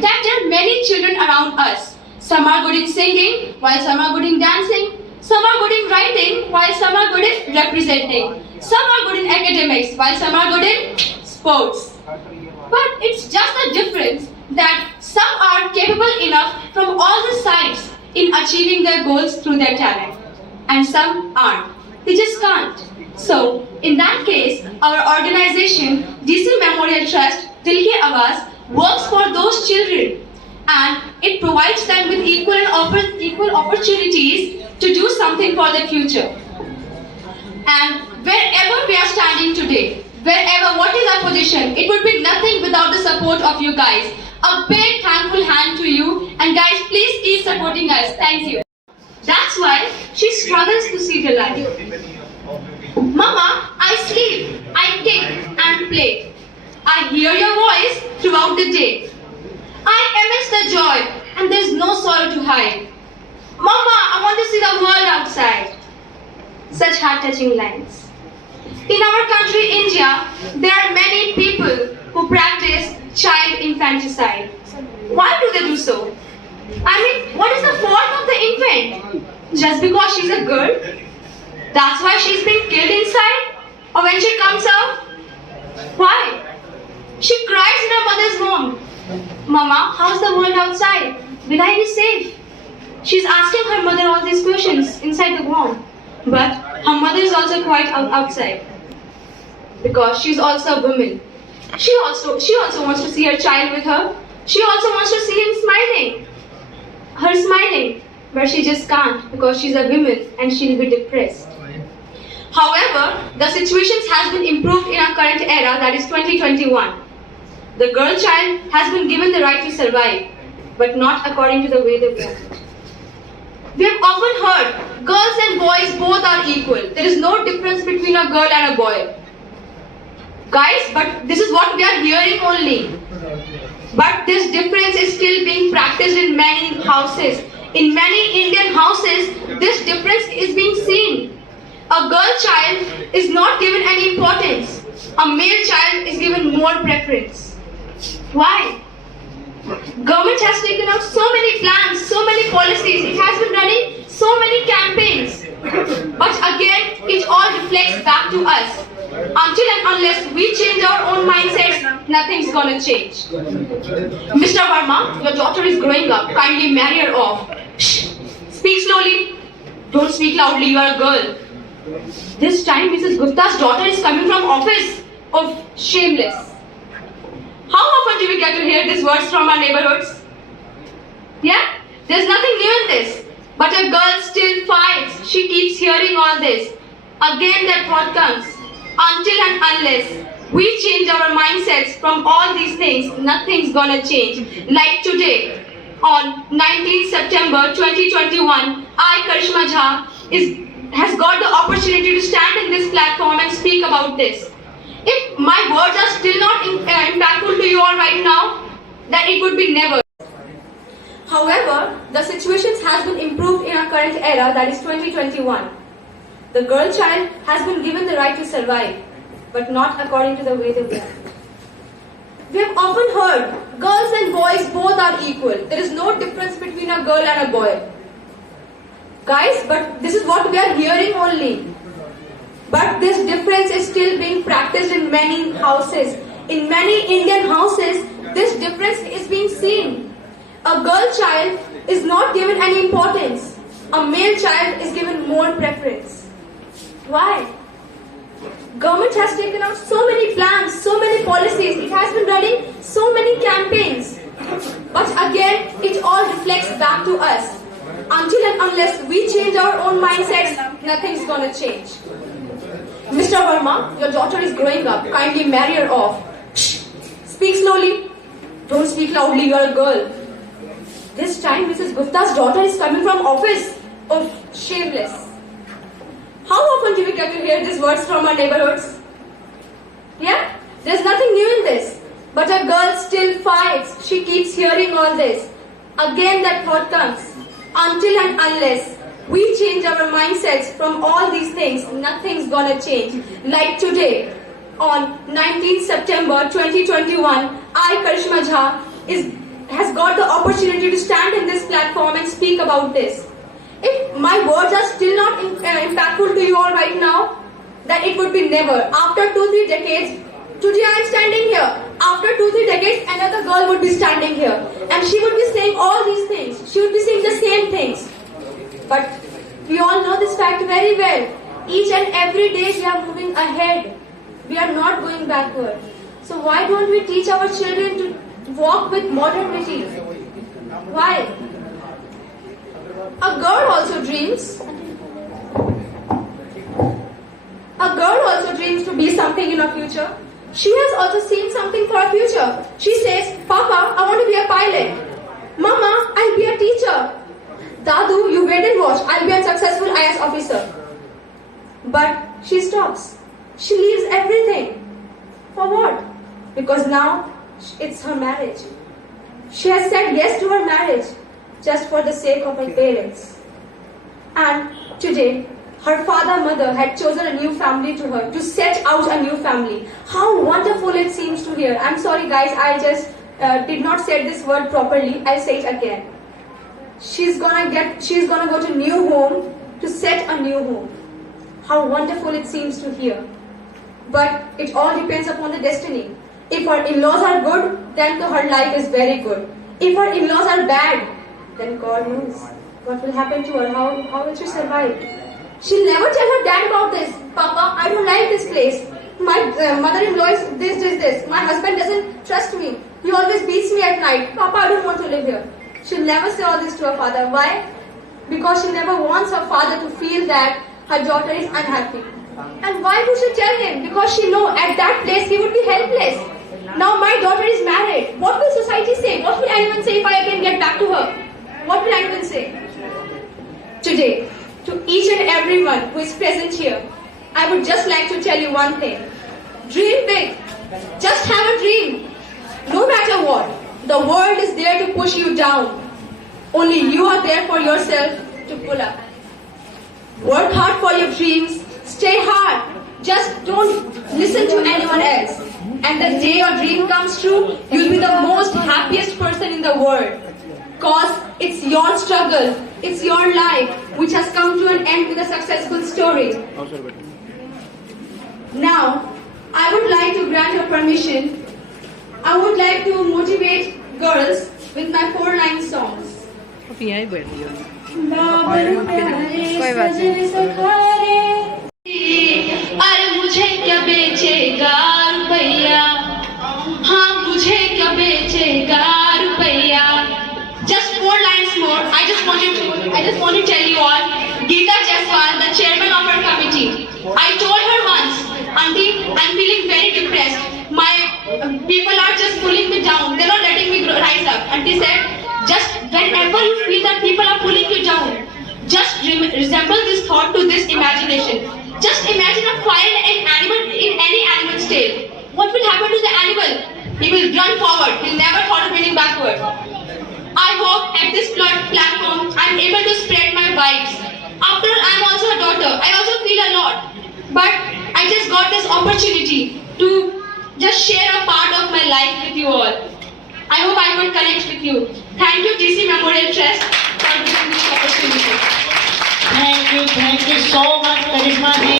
that there are many children around us. Some are good in singing, while some are good in dancing. Some are good in writing, while some are good in representing. Some are good in academics, while some are good in sports. But it's just the difference that some are capable enough from all the sides in achieving their goals through their talent, and some aren't. They just can't. So, in that case, our organization, DC Memorial Trust, Dil Ki Awaaz, works for those children, and it provides them with equal opportunities to do something for their future. And wherever we are standing today, what is our position, it would be nothing without the support of you guys. A big thankful hand to you, and guys, please keep supporting us. Thank you. That's why she struggles to see the light. Mama, I sleep, I kick and play. I hear your voice throughout the day. I emit the joy, and there's no sorrow to hide. Mama, I want to see the world outside. Such heart-touching lines. In our country, India, there are many people who practice child infanticide. Why do they do so? I mean, what is the fault of the infant? Just because she's a girl? That's why she's being killed inside? Or when she comes out? Why? She cries in her mother's womb. Mama, how's the world outside? Will I be safe? She's asking her mother all these questions inside the womb. But her mother is also quite outside. Because she's also a woman. She also wants to see her child with her. She also wants to see him smiling. Her smiling. But she just can't because she's a woman and she'll be depressed. However, the situation has been improved in our current era, that is 2021. The girl child has been given the right to survive, but not according to the way they want. We have often heard girls and boys both are equal. There is no difference between a girl and a boy. Guys, but this is what we are hearing only. But this difference is still being practiced in many houses. In many Indian houses, this difference is being seen. A girl child is not given any importance. A male child is given more preference. Why? Government has taken out so many plans, so many policies. It has been running so many campaigns. But again, it all reflects back to us. Until and unless we change our own mindsets, nothing's gonna change. Mr. Verma, your daughter is growing up. Kindly marry her off. Shh. Speak slowly. Don't speak loudly, you are a girl. This time, Mrs. Gupta's daughter is coming from office. Oh, shameless. How often do we get to hear these words from our neighborhoods? Yeah? There's nothing new in this. But a girl still fights. She keeps hearing all this. Again that thought comes. Until and unless we change our mindsets from all these things, nothing's gonna change. Like today, on 19th September 2021, I, Karishma Jha, has got the opportunity to stand in this platform and speak about this. If my words are still not impactful to you all right now, then it would be never. However, the situation has been improved in our current era, that is 2021. The girl child has been given the right to survive, but not according to the way they want. We have often heard girls and boys both are equal. There is no difference between a girl and a boy. Guys, but this is what we are hearing only. But this difference is still being practiced in many houses. In many Indian houses, this difference is being seen. A girl child is not given any importance. A male child is given more preference. Why? Government has taken out so many plans, so many policies. It has been running so many campaigns. But again, it all reflects back to us. Until and unless we change our own mindsets, nothing's gonna change. Mr. Verma, your daughter is growing up. Kindly marry her off. Shh. Speak slowly. Don't speak loudly, you are a girl. This time, Mrs. Gupta's daughter is coming from office. Oh, shameless. How often do we get to hear these words from our neighborhoods? Yeah? There's nothing new in this. But a girl still fights. She keeps hearing all this. Again that thought comes. Until and unless we change our mindsets from all these things, nothing's gonna change. Like today, on 19th September 2021, I, Karishma Jha, has got the opportunity to stand in this platform and speak about this. If my words are still not impactful to you all right now, then it would be never. After 2-3 decades, today I am standing here. After 2-3 decades, another girl would be standing here. And she would be saying all these things. She would be saying the same things. But we all know this fact very well. Each and every day we are moving ahead. We are not going backward. So why don't we teach our children to walk with modernity? Why? A girl also dreams. A girl also dreams to be something in her future. She has also seen something for her future. She says, Papa, I want to be a pilot. Mama, I'll be a teacher. Dadu, you wait and watch. I'll be a successful IAS officer. But she stops. She leaves everything. For what? Because now it's her marriage. She has said yes to her marriage just for the sake of her parents. And today, her father, mother had chosen a new family to her, to set out a new family. How wonderful it seems to hear. I'm sorry guys, I just did not say this word properly. I'll say it again. She's gonna go to new home to set a new home. How wonderful it seems to hear. But it all depends upon the destiny. If her in-laws are good, then her life is very good. If her in-laws are bad, then God knows what will happen to her. How will she survive? She'll never tell her dad about this. Papa, I don't like this place. My mother-in-law is this. My husband doesn't trust me. He always beats me at night. Papa, I don't want to live here. She'll never say all this to her father. Why? Because she never wants her father to feel that her daughter is unhappy. And why would she tell him? Because she knows at that place he would be helpless. Now my daughter is married. What will society say? What will anyone say if I can get back to her? What will anyone say? Today, to each and everyone who is present here, I would just like to tell you one thing. Dream big. Just have a dream. No matter what, the world is there to push you down. Only you are there for yourself to pull up. Work hard for your dreams. Stay hard. Just don't listen to anyone else. And the day your dream comes true, you'll be the most happiest person in the world. Cause it's your struggle, it's your life, which has come to an end with a successful story. Now, I would like to grant your permission. I would like to motivate girls with my 4-line songs. अरे मुझे क्या बेचेगा रुपया, हाँ मुझे क्या बेचेगा रुपया. Just 4 lines more. I just want to tell you all. Geeta Jaiswal, the chairman of our committee. I told her once, Auntie, I'm feeling very depressed. My people are just pulling me down. They're not letting me rise up. Auntie said, just whenever you feel that people are pulling you down, just resemble this thought to this imagination. Just imagine a fire in any animal's tail. What will happen to the animal? He will run forward. He'll never thought of running backward. I hope at this platform I'm able to spread my vibes. After all, I'm also a daughter. I also feel a lot. But I just got this opportunity to just share a part of my life with you all. I hope I could connect with you. Thank you, DC Memorial Trust, for giving me this opportunity. Thank you so much, Karishma ji.